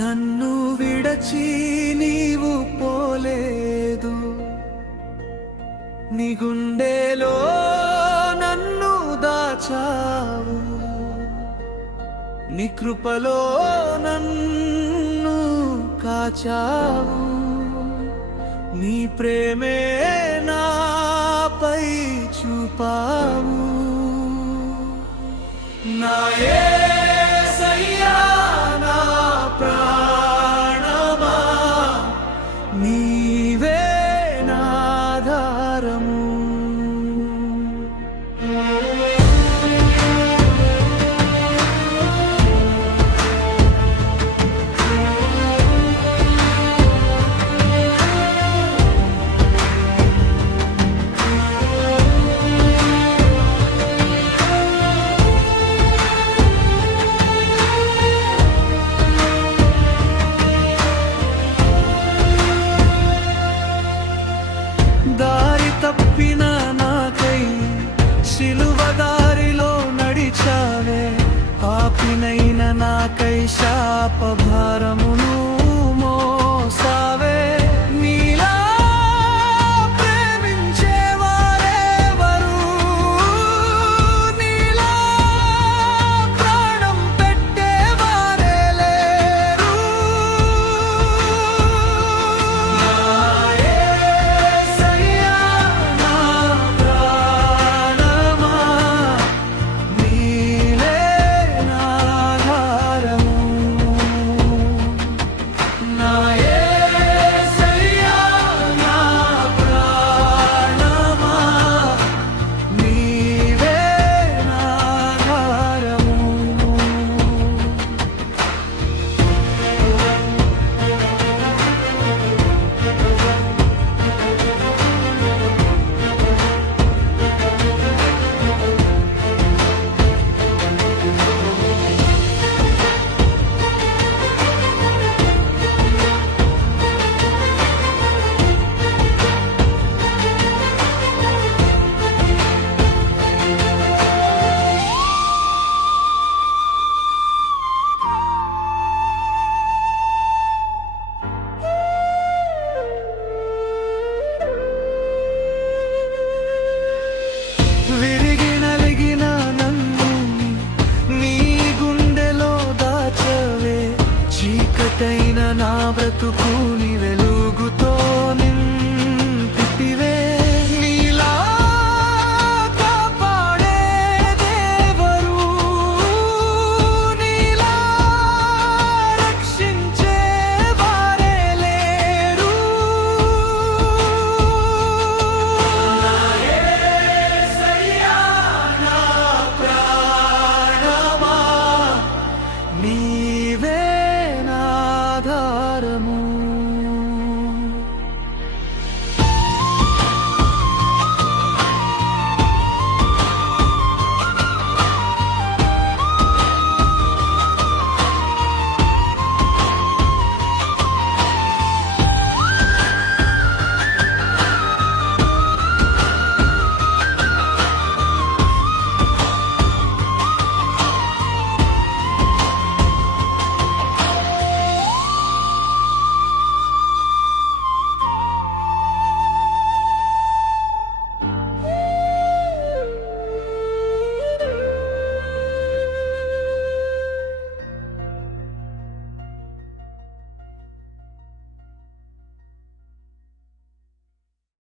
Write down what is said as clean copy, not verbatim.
నన్ను విడచి నీవు పోలేదు, నీ గుండెలో నన్ను దాచావు, నీ కృపలో నన్ను కాచావు, నీ ప్రేమే నాపై చూపావు. నా యేసయ్యా నా ప్రాణమా, నీవే నా ఆధారము. దారి తప్పిన నాకై సిలువ దారిలో నడిచావే, పాపినైన నాకై శాపభారమును మోసావే. నీలా ప్రేమించేవారెవరు, నీలా ప్రాణం పెట్టేవారే లేరు. విరిగి నలిగిన నన్ను నీ గుండెలో దాచవే, చీకటైన నా బ్రతుకు నీవె